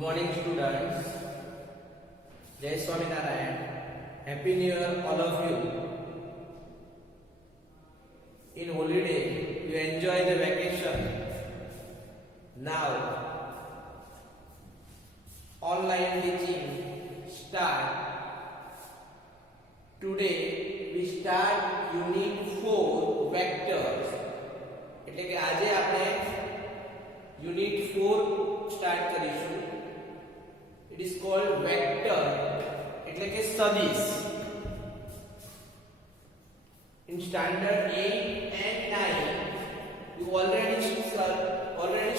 Good morning, students. Jai Swaminarayan. Happy New Year, all of you. In holiday, you enjoy the vacation. Now, online teaching start. Today, we start Unit 4 Vectors. એટલે કે આજે આપણે Unit 4 સ્ટાર્ટ કરીશું. It is called vector, એટલે કે સદિશ. In standard 8 and 9, you already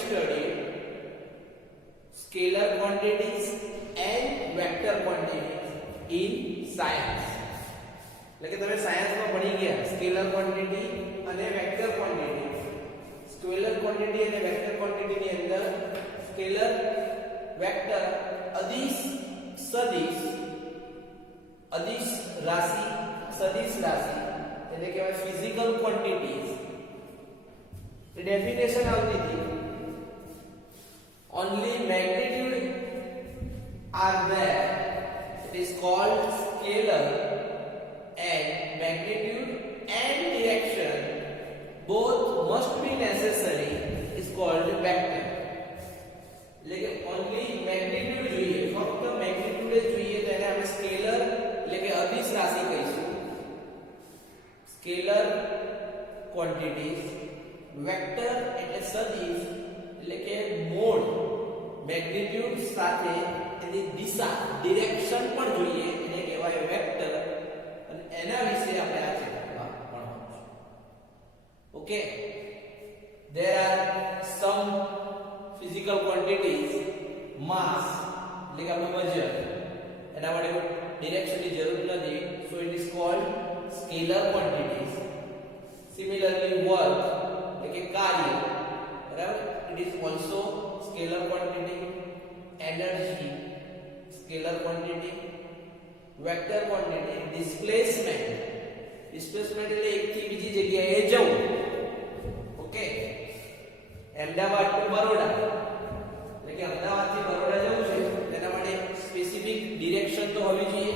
studied scalar quantities and vector quantities in science. એટલે કે તમે સાયન્સમાં ભણી ગયા સ્કેલર ક્વોન્ટિટી અને વેક્ટર ક્વોન્ટિટી. સ્કેલર ક્વોન્ટિટી અને વેક્ટર ક્વોન્ટિટી ની અંદર સ્કેલર વેક્ટર અદિશ સદિશ રાશિ સદિશ રાશિ એટલે કહેવાય ફિઝિકલ ક્વોન્ટિટીઝ. The definition આવતી હતી only magnitude are there, it is called scalar, and magnitude and direction both must be necessary is called vector. એટલે કે only magnitude જોઈએ, ફક્ત magnitude જ જોઈએ તો એને આપણે સ્કેલર એટલે કે અદિશ રાશિ કહીશું. સ્કેલર ક્વોન્ટિટીઝ, વેક્ટર એટલે સદિશ એટલે કે મોડ મેગ્નીટ્યુડ સાથે એની દિશા ડિરેક્શન પણ જોઈએ એને કહેવાય વેક્ટર. અને એના વિશે આપણે આ ચેપ્ટરમાં ભણવાનું. Okay, there are some physical quantities, mass એટલે કે આપણું વજન, એના માટે ડિરેક્શનની જરૂર નથી, so it is called scalar quantities. Similarly work એટલે કે કાર્ય, બરાબર, it is also scalar quantity. Energy scalar quantity. Vector quantity. Displacement એટલે એકથી બીજી જગ્યાએ જવું. ઓકે, અમદાવાદ ટુ બરોડા એટલે કે અમદાવાદથી બરોડા જવું છે તેના માટે સ્પેસિફિક ડિરેક્શન તો હોવી જોઈએ,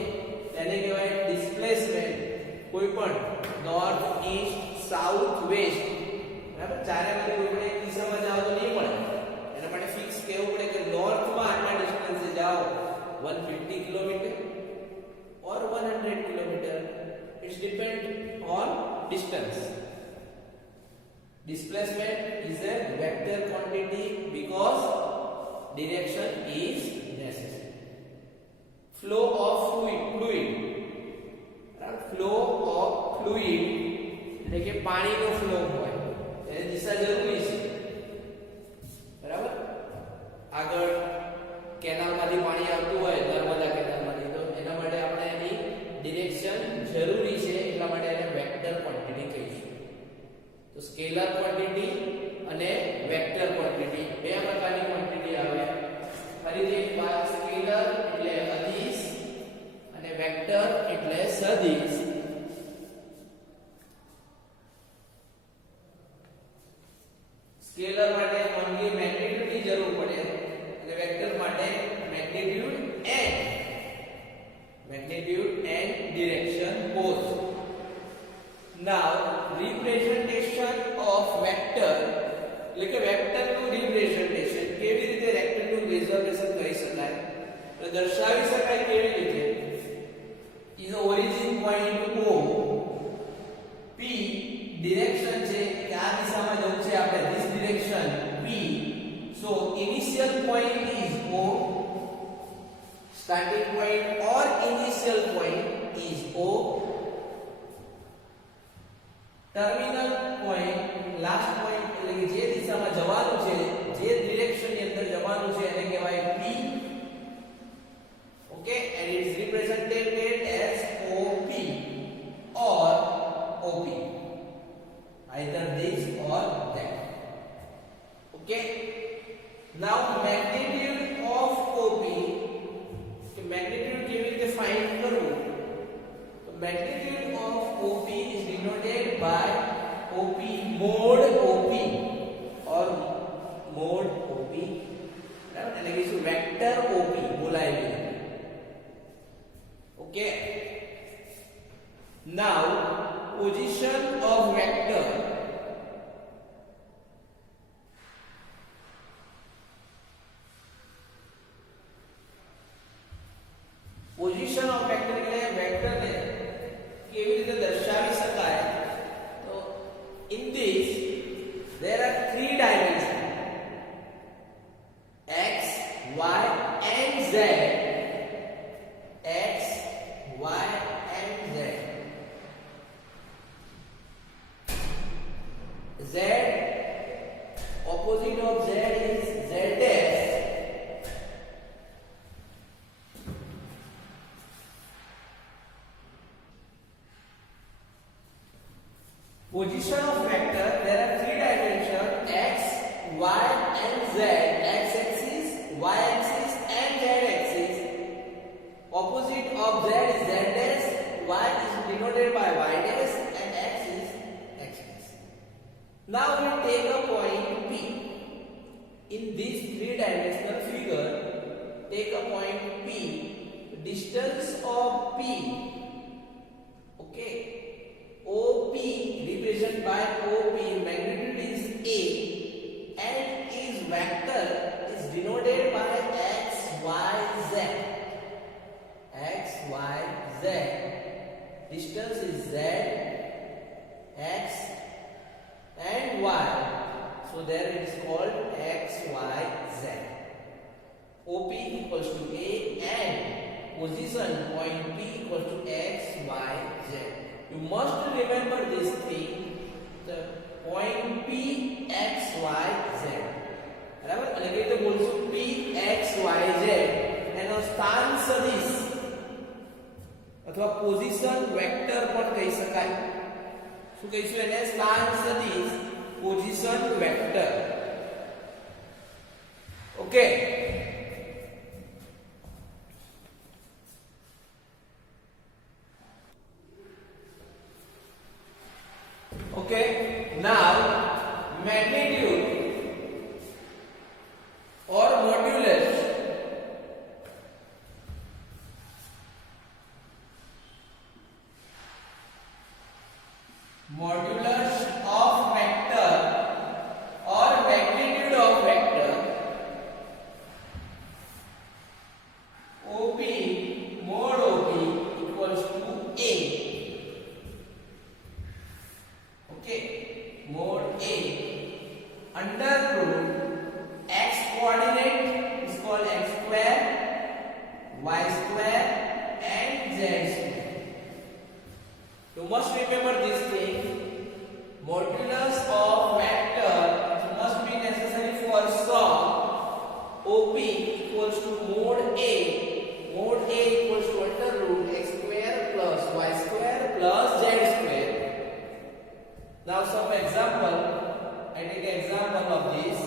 તેને કહેવાય ડિસ્પ્લેસમેન્ટ. કોઈ પણ નોર્થ, ઈસ્ટ, સાઉથ, વેસ્ટ, બરાબર, ચારે બાજુ કોઈ પણ એક દિશામાં જાવ તો નહીં મળે. એના માટે ફિક્સ કહેવું પડે કે નોર્થમાં આટલા ડિસ્ટન્સે જાઓ 150 kilometre or 100 kilometer. It depends on distance. Displacement is a vector quantity because direction is necessary. Flow of fluid. Flow of fluid એટલે કે પાણીનો ફ્લો હોય એને દિશા જરૂરી છે, બરાબર. આગળ કેનાલમાંથી પાણી આવતું હોય નર્મદા કેનાલમાંથી, તો એના માટે આપણે એની ડિરેક્શન જરૂરી છે, એટલા માટે એને વેક્ટર ક્વોન્ટિટી કહીશું. તો સ્કેલર ક્વોન્ટિટી અને વેક્ટર ક્વોન્ટિટી બે પ્રકારની ક્વોન્ટિટી આવે. ફરીથી એક વાત, સ્કેલર એટલે અદિશ અને વેક્ટર એટલે સદિશ. સ્કેલર માટે ઓન્લી મેગ્નીટ્યુડ ની જરૂર પડે અને વેક્ટર માટે magnitude and direction both. Now representation of vector એટલે કે વેક્ટર નું રિપ્રેઝન્ટેશન કેવી રીતે વેક્ટર નું રિપ્રેઝન્ટેશન કરી શકાય તો દર્શાવી શકાય કેવી રીતે. is the origin point O, P direction છે કે આ દિશામાં જવું છે આપણે, this direction P, so initial point is O, starting point or initial point is O, terminal point last point એટલે કે જે દિશામાં જવાનું છે, જે ડિરેક્શન ની અંદર જવાનું છે એને કહેવાય P. Okay, and it is represented as OP or OP, either this or that. Okay, now magnitude of OP, magnitude કેવી રીતે ફાઇન્ડ કરવું? તો magnitude of OP is denoted by OP mod OP or mod OP, બરાબર, એટલે કે vector Z, opposite of Z is Z dash. Position of vector, there are three dimensions: x, y, and z. X axis, y axis, and z axis. Opposite of z is z dash, y is denoted by y dash, and x is x dash. Now we take a point P. In this three-dimensional figure, take a point P. Distance of P, okay, OP represented by OP, magnitude is A, and its vector is denoted by x, y, z. X, y, z. Distance is z, x, and y. So there it is called x, y, z. OP equals to A, and position point P equals to x, y, z. You must remember this thing, the point P, x, y, z. બરાબર? અને કઈ રીતે બોલશું? P, x, y, z એનો સ્થાન સદિશ અથવા position vector પણ કહી શકાય. શું કહીશું એને? સ્થાન સદિશ, position vector. Okay. Okay, now magnitude or modulus. Modulus of vector or magnitude of vector OP mod OP equals to A. Okay, mod A under root x coordinate is called x square, y square, and z square. You must remember this thing. Modulus of vector must be necessary for sum. OP equals to mod A. Mod A equals to under root x square plus y square plus z square. Now some example, I take an example of this.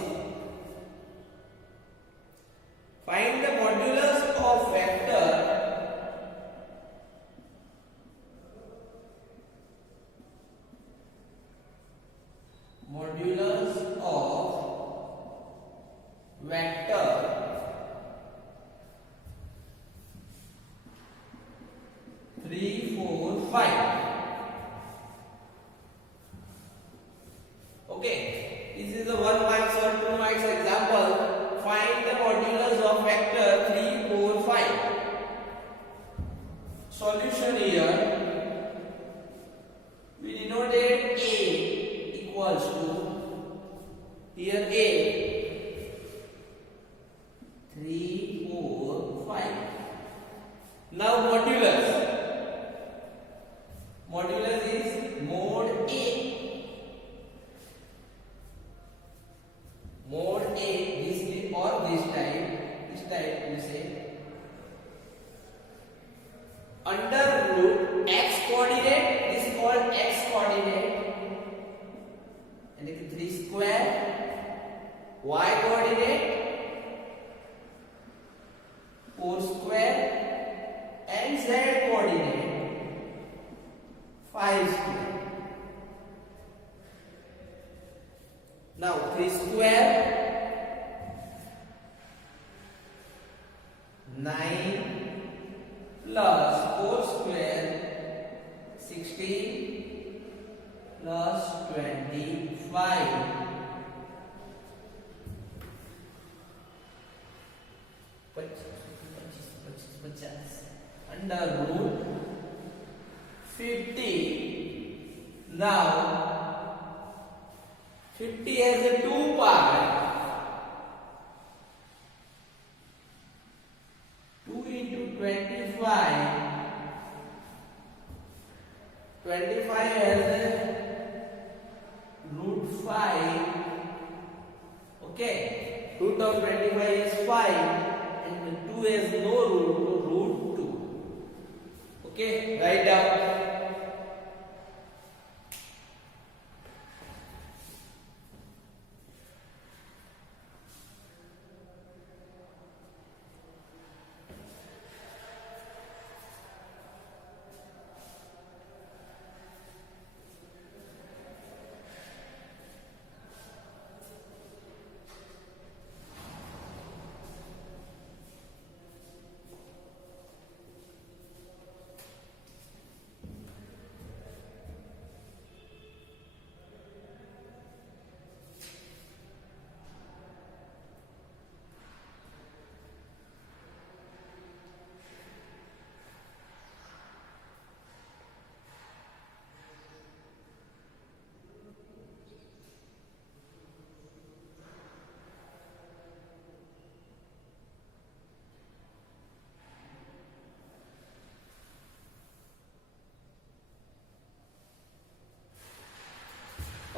Find the modulus of vector modulus of vector 3, 4, 5. Okay, this is a 1 marks or 2 marks example. Find the modulus of vector 3, 4, 5. Solution here, we denoted A equals to, here A, 3, 4, 5. Now modulus. Modulus is mod A. Mod A, this or this type we say. Under root x coordinate is called x coordinate, and 3 square, y coordinate 4 square, and z coordinate 5 square. Now 3 square 9 plus 4 square 16 plus 25. Under root 50. Now 50 has a 2 part. 2 into 25. 25 has a root 5. root of 25 is 5 and 2 has no root, so root 2. Okay, write down.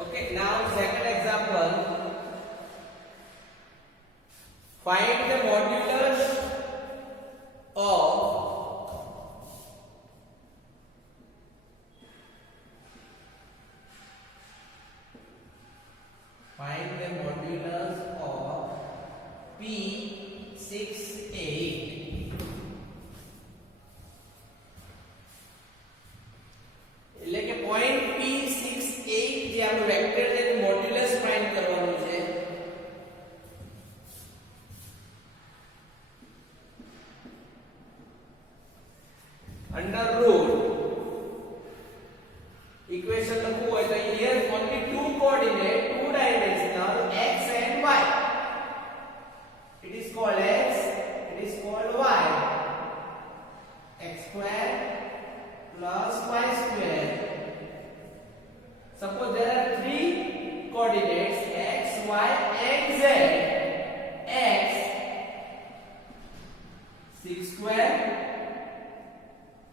Okay, now second example. Find the modulus of P68. એટલે કે point P68 જે આપણું વેક્ટર છે એનું modulus find કરવાનું છે. Under route equation લખવું હોય તો here only two coordinate, two dimensional x and y. It is called x, it is called y. X square plus y square. Suppose there are three coordinates x, y and z. X 6 square,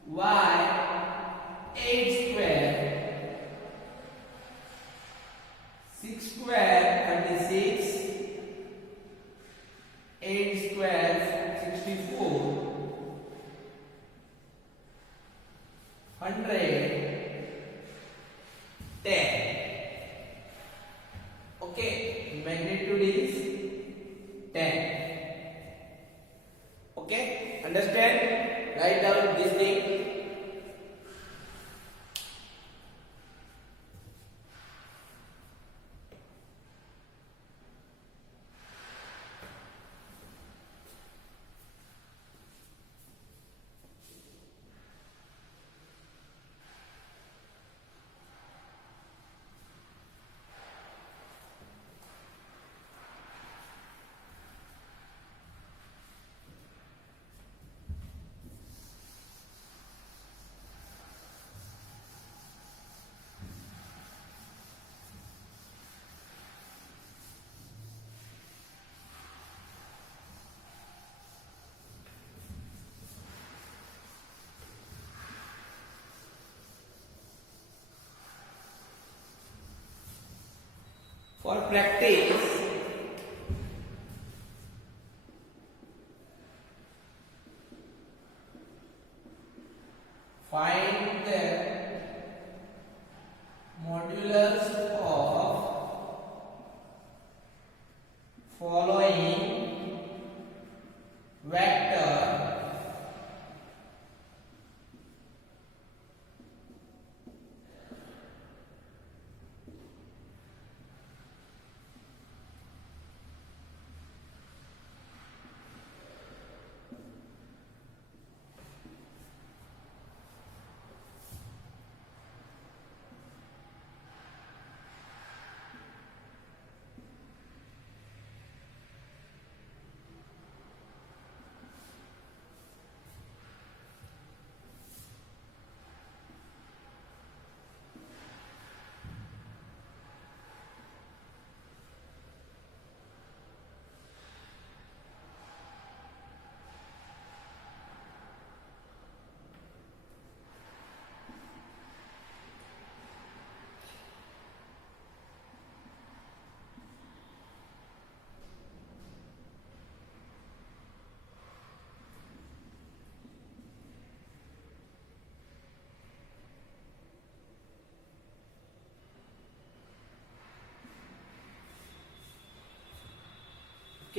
y 8 square. 6 square 36, 8 square 64, 110. Okay, magnitude is 10. Okay, understand? Write down this thing. For practice, find the modulus of following vector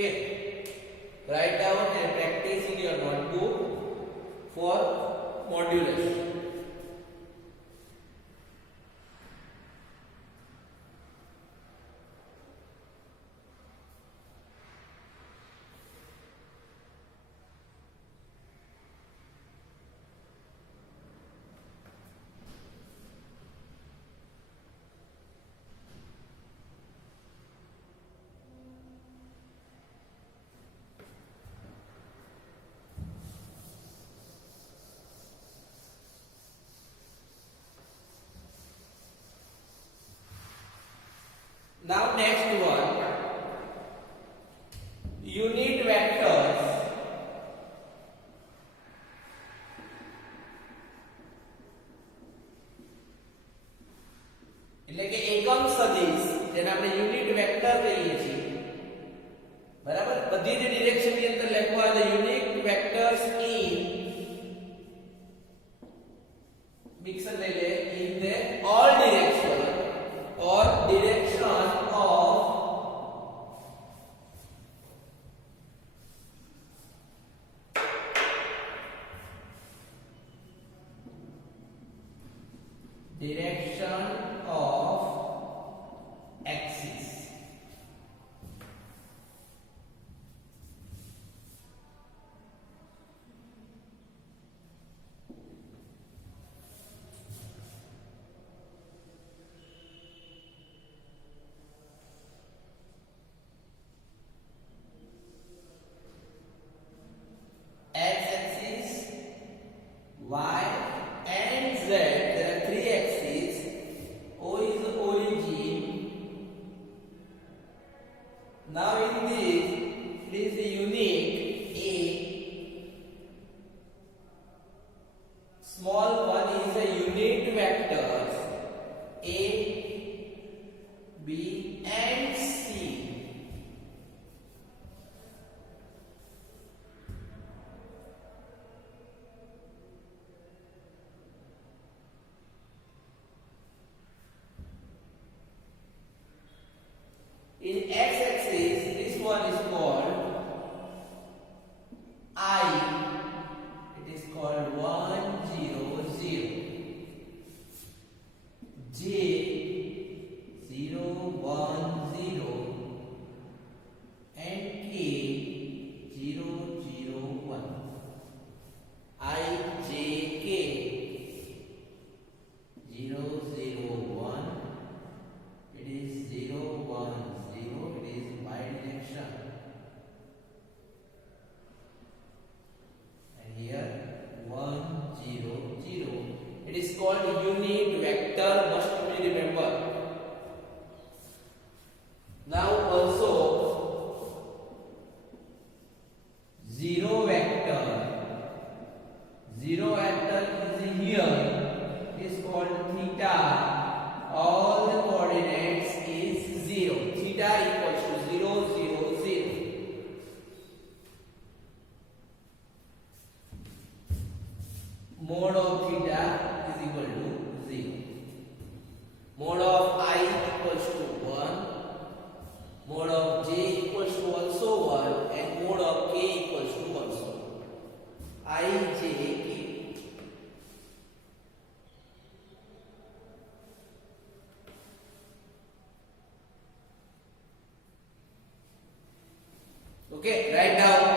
Okay, write down and practice in your notebook for modulus. Now next one, unit vectors. એટલે કે એકમ સદિશ જેને આપણે unit vector કહીએ છીએ, બરાબર. બધી જ ડિરેક્શન ની અંદર લખવા the unit vectors in mixer લઈ લે in the all direction or direction of axis. X-axis, Y and Z. There are three axes. O is the origin. Now in this, it is the unit A. Small one is the unit vectors A, B and C. In x-axis, this one is called I. It is called 1, 0, 0. J 0, 1, 0 and K 0, 0, 1. I, J, K 0, 0, 1. It is 0, 1, 0. It is bidirection. And here 1, 0, 0. It is called unit vector. Must be remember. Now also zero vector. Zero vector is here. It is called theta. All the coordinates is 0. Theta equals to 0, 0, 0. Mode of theta is equal to 0. Mode of I equals to 1. Mode of J equals to also 1. And mode of K equals to also 1. I, J, K. Okay, write down